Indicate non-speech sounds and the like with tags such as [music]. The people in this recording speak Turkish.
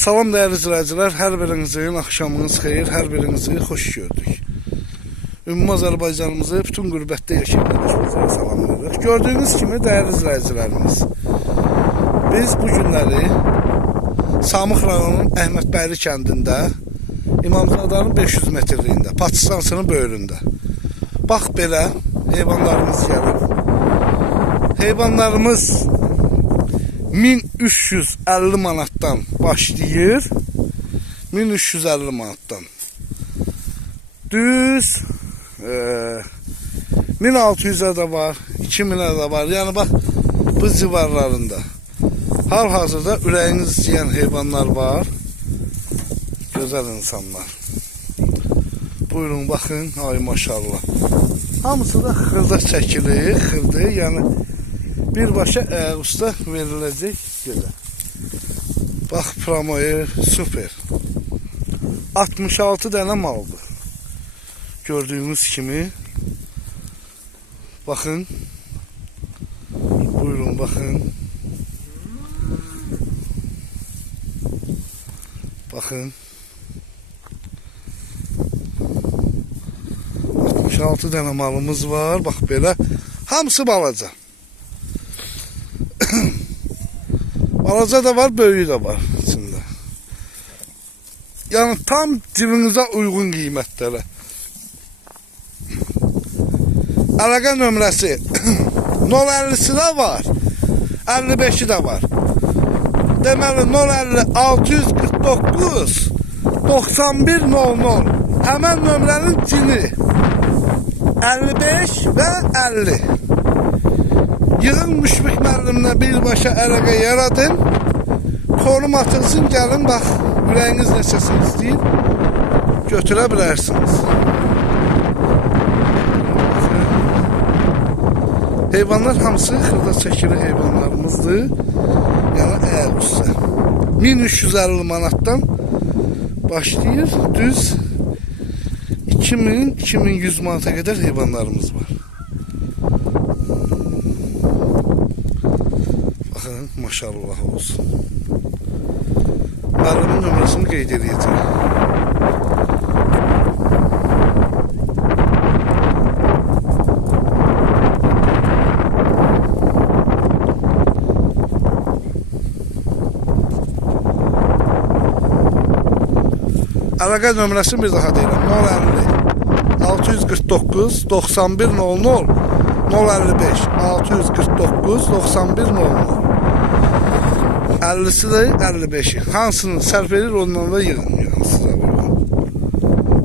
Salam değerli izləyicilər, hər birinizin axşamınız xeyir, hər birinizi xoş gördük. Ümumi Azərbaycanımızı bütün qürbətdə yaşayan qardaşlarımıza salamlayırıq. Gördüyünüz kimi değerli izləyicilərimiz, biz bu günləri Samıq rayonunun Əhmədbəyli kəndində İmamzadanın 500 metrliyində, Pakistansının böyründə. Bax belə heyvanlarımız gəlir. Heyvanlarımız 1350 manattan başlayır. 1350 manattan. Düz e, 1600'e de var, 2000'e de var. Yani bak bu civarlarında. Hal-hazırda ürəyiniz istəyən heyvanlar var. Gözəl insanlar. Buyurun baxın, ay maşallah. Hamısı da xırda çəkilir, xırdı, yəni birbaşa usta veriləcək gözəl. Bax promoyu süper. 66 dənə maldır. Gördüyünüz kimi. Baxın. Buyurun baxın. Baxın. 66 dənə malımız var. Bax belə. Hamısı balaca. Balaca da var, böyüyü de var içində. Yəni tam cibinizə uyğun qiymətlərə. Əlaqə nömrəsi [coughs] 050-si də var, 55-i də var. Deməli 050 649 9100 həmən nömrənin cini 55 və 50. Yığın müşfik müəllimlə birbaşa əlaqə yaradın. Konum atılsın, gəlin bax, ürəyiniz neçəsini istəyir, götürə bilərsiniz. Heyvanlar hamısı xırda çəkili heyvanlarımızdır. Yəni əl üstə. 1350 manatdan başlayır, düz 2000-2100 manata kadar heyvanlarımız var. Bakın maşallah olsun. Arabın numarasını qeyd edəcəm. Əlaqə nömrəsini bir daha deyirəm. 050 649 91 00 055 649 91 00 50'si de 55'i. Hansını sərf edir, ondan da yığın yığınsız.